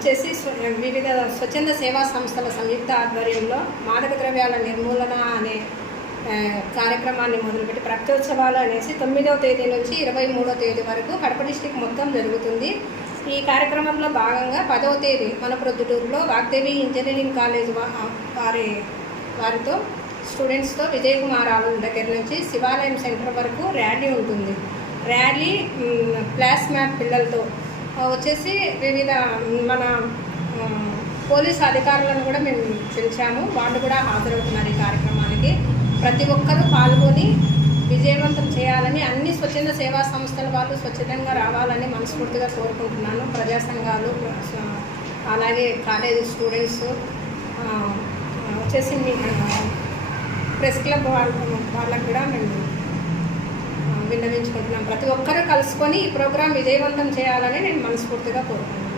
వచ్చేసి వివిధ స్వచ్ఛంద సేవా సంస్థల సంయుక్త ఆధ్వర్యంలో మాదక ద్రవ్యాల నిర్మూలన అనే కార్యక్రమాన్ని మొదలుపెట్టి ప్రత్యోత్సవాలు అనేసి తొమ్మిదవ తేదీ నుంచి ఇరవై మూడో తేదీ వరకు కడప డిస్టిక్ మొత్తం జరుగుతుంది. ఈ కార్యక్రమంలో భాగంగా పదవ తేదీ మన ప్రొద్దుటూరులో వాగ్దేవి ఇంజనీరింగ్ కాలేజ్ వారి వారితో స్టూడెంట్స్తో విజయ్ కుమార్ ఆవుల దగ్గర నుంచి శివాలయం సెంటర్ వరకు ర్యాలీ ఉంటుంది. ర్యాలీ ప్లాస్ మ్యాప్ పిల్లలతో వచ్చేసి వివిధ మన పోలీస్ అధికారులను కూడా మేము పిలిచాము. వాళ్ళు కూడా హాజరవుతున్నారు ఈ కార్యక్రమానికి. ప్రతి ఒక్కరూ పాల్గొని విజయవంతం చేయాలని అన్ని స్వచ్ఛంద సేవా సంస్థల వాళ్ళు స్వచ్ఛందంగా రావాలని మనస్ఫూర్తిగా కోరుకుంటున్నాను. ప్రజా సంఘాలు అలాగే కాలేజీ స్టూడెంట్స్ వచ్చేసి మీ ప్రెస్ క్లబ్ వాళ్ళ వాళ్ళకు కూడా మేము విన్నవించుకుంటున్నాం. ప్రతి ఒక్కరూ కలుసుకొని ఈ ప్రోగ్రాం విజయవంతం చేయాలని నేను మనస్ఫూర్తిగా కోరుకుంటున్నాను.